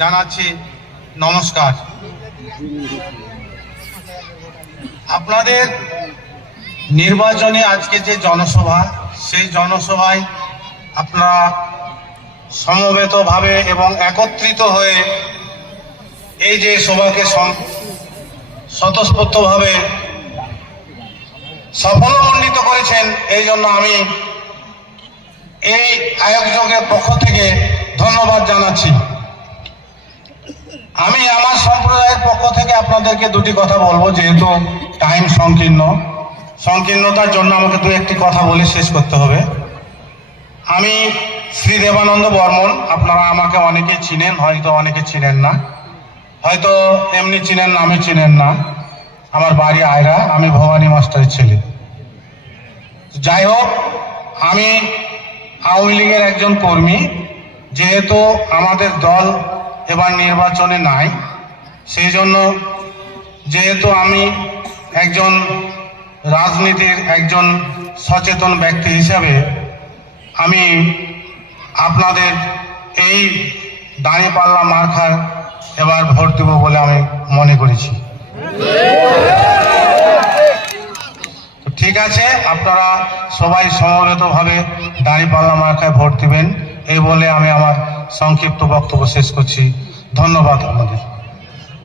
জানাচ্ছি নমস্কার। আপনাদের নির্বাচনে আজকে যে জনসভা, সেই জনসভায় আপনারা সমবেতভাবে এবং একত্রিত হয়ে এই যে সভাকে স্বতঃস্ফূর্তভাবে সাফল্যমণ্ডিত করেছেন, এই জন্য আমি এই আয়োজকের পক্ষ থেকে ধন্যবাদ জানাচ্ছি। আমি আমার সম্প্রদায়ের পক্ষ থেকে আপনাদেরকে দুটি কথা বলবো, যেহেতু টাইম সংকীর্ণতার জন্য আমাকে দু একটি কথা বলে শেষ করতে হবে। আমি শ্রী দেবানন্দ বর্মন, আপনারা আমাকে অনেকে চিনেন, হয়তো অনেকে চিনেন না, হয়তো এমনি চিনেন, নামে চিনেন না। আমার বাড়ি আয়রা, আমি ভবানী মাস্টারের ছেলে। যাই হোক, আমি আওয়ামী লীগের একজন কর্মী। যেহেতু আমাদের দল এবার নির্বাচনে নাই, সেই জন্য যেহেতু আমি একজন রাজনীতির একজন সচেতন ব্যক্তি হিসাবে আমি আপনাদের এই দাঁড়িপাল্লা মার্কায় এবার ভোট দেব বলে আমি মনে করেছি। ঠিক আছে, আপনারা সবাই সমবেতভাবে দাঁড়িপাল্লা মার্কায় ভোট দিবেন, এই বলে আমি আমার সংক্ষিপ্ত বক্তব্য শেষ করছি। ধন্যবাদ আপনাদের।